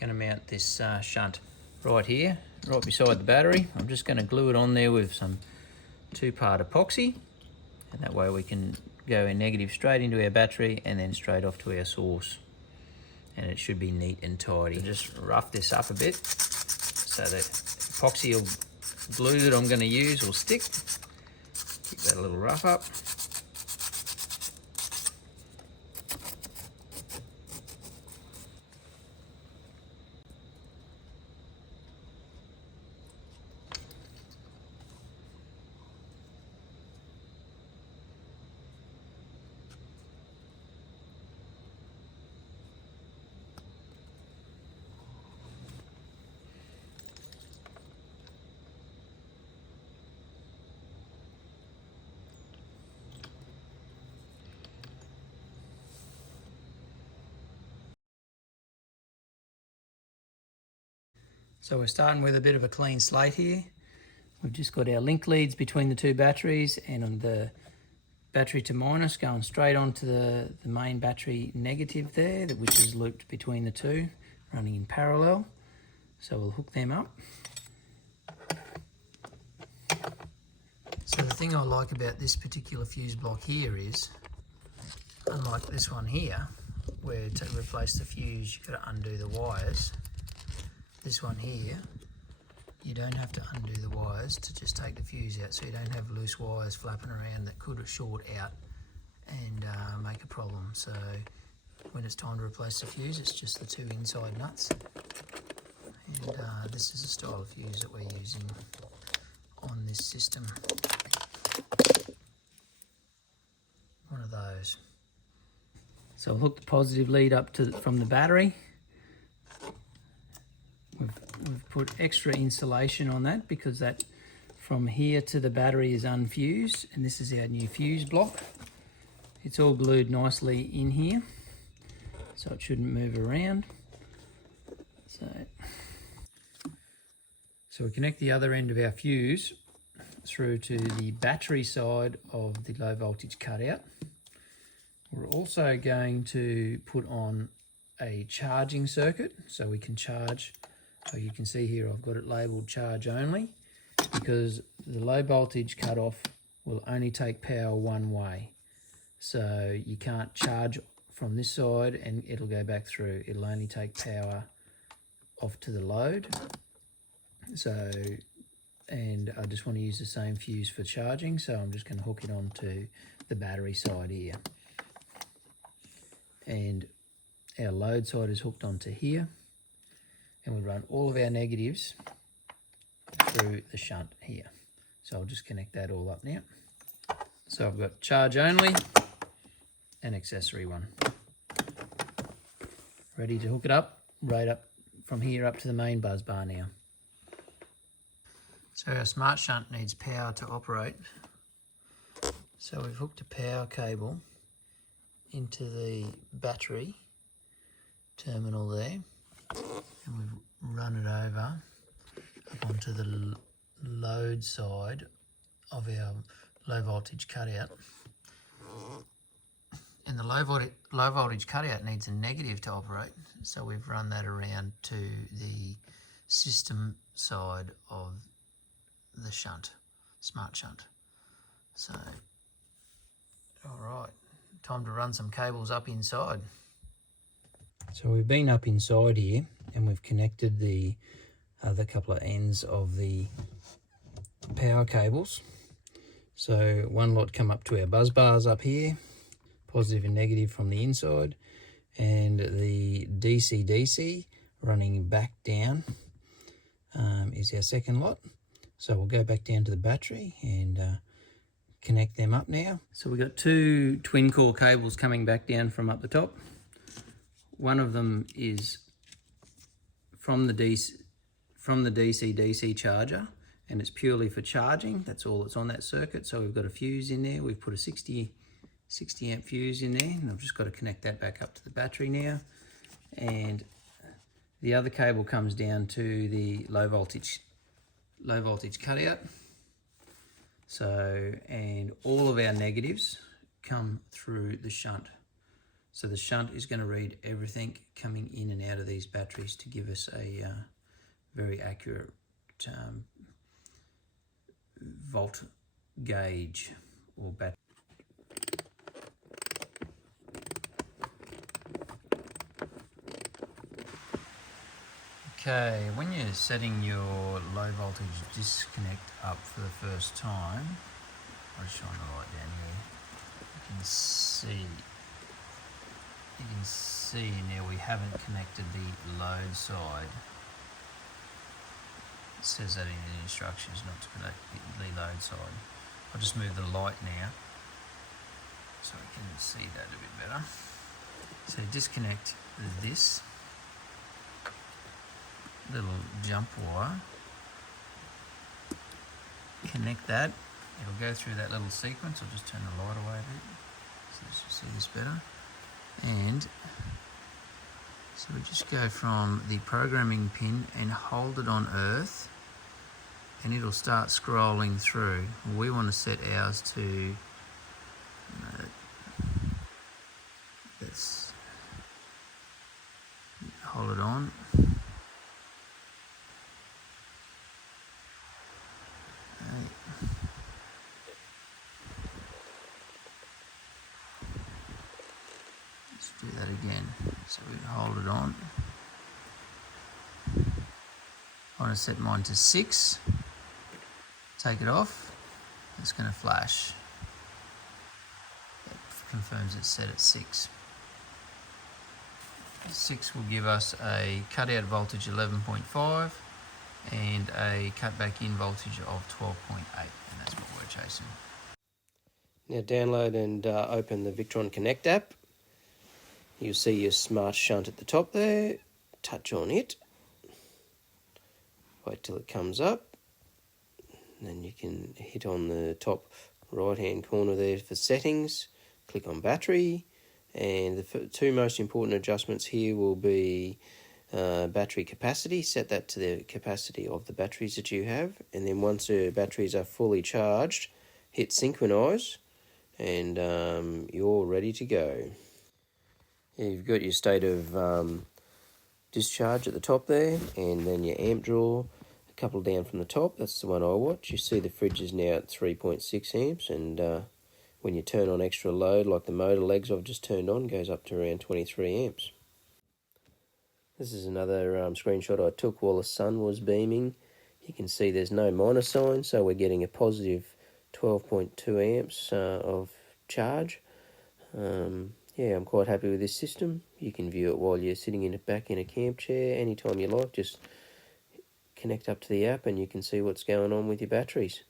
going to mount this shunt right here, right beside the battery. I'm just going to glue it on there with some 2-part epoxy, and that way we can go in negative straight into our battery and then straight off to our source. And it should be neat and tidy. So just rough this up a bit so that epoxy glue that I'm going to use will stick. Keep that a little rough up. So we're starting with a bit of a clean slate here. We've just got our link leads between the two batteries, and on the battery to minus going straight onto the main battery negative there, which is looped between the two, running in parallel. So we'll hook them up. So the thing I like about this particular fuse block here is, unlike this one here, where to replace the fuse you've got to undo the wires, this one here, you don't have to undo the wires to just take the fuse out, so you don't have loose wires flapping around that could short out and make a problem. So when it's time to replace the fuse, it's just the 2 inside nuts. And this is the style of fuse that we're using on this system. One of those. So I'll hook the positive lead up from the battery. We've put extra insulation on that because that from here to the battery is unfused, and this is our new fuse block. It's all glued nicely in here, so it shouldn't move around. So we connect the other end of our fuse through to the battery side of the low voltage cutout. We're also going to put on a charging circuit so we can charge. So you can see here I've got it labelled charge only, because the low voltage cutoff will only take power one way. So you can't charge from this side and it'll go back through. It'll only take power off to the load. So, and I just want to use the same fuse for charging, so I'm just going to hook it onto the battery side here. And our load side is hooked onto here. And we run all of our negatives through the shunt here. So I'll just connect that all up now. So I've got charge only and accessory one. Ready to hook it up, right up from here up to the main buzz bar now. So our smart shunt needs power to operate. So we've hooked a power cable into the battery terminal there. And we've run it over up onto the load side of our low voltage cutout. And the low voltage cutout needs a negative to operate, so we've run that around to the system side of the shunt, smart shunt. So, all right, time to run some cables up inside. So we've been up inside here and we've connected the other couple of ends of the power cables. So one lot come up to our buzz bars up here, positive and negative from the inside, and the DC-DC running back down is our second lot. So we'll go back down to the battery and connect them up now. So we've got 2 twin core cables coming back down from up the top. One of them is from the DC-DC charger, and it's purely for charging. That's all that's on that circuit. So we've got a fuse in there. We've put a 60 amp fuse in there, and I've just got to connect that back up to the battery now. And the other cable comes down to the low voltage cutout. So, and all of our negatives come through the shunt. So the shunt is going to read everything coming in and out of these batteries to give us a very accurate volt gauge or battery. Okay, when you're setting your low voltage disconnect up for the first time, I'll just shine the light down here. You can see in there we haven't connected the load side. It says that in the instructions not to connect the load side. I'll just move the light now so we can see that a bit better. So disconnect this little jump wire, connect that, it'll go through that little sequence. I'll just turn the light away a bit so you see this better. And so we just go from the programming pin and hold it on earth and it'll start scrolling through. We want to set ours to, let's hold it on. Let's do that again. So we hold it on. I want to set mine to 6. Take it off. It's going to flash. It confirms it's set at 6. 6 will give us a cutout voltage 11.5 and a cutback in voltage of 12.8, and that's what we're chasing. Now download and open the Victron Connect app. You'll see your smart shunt at the top there. Touch on it. Wait till it comes up. And then you can hit on the top right hand corner there for settings. Click on battery. And the two most important adjustments here will be battery capacity. Set that to the capacity of the batteries that you have. And then once the batteries are fully charged, hit synchronize and you're ready to go. You've got your state of discharge at the top there, and then your amp draw a couple down from the top. That's the one I watch. You see the fridge is now at 3.6 amps, and when you turn on extra load, like the motor legs I've just turned on, goes up to around 23 amps. This is another screenshot I took while the sun was beaming. You can see there's no minus sign, so we're getting a positive 12.2 amps of charge. Yeah, I'm quite happy with this system. You can view it while you're sitting back in a camp chair anytime you like. Just connect up to the app and you can see what's going on with your batteries.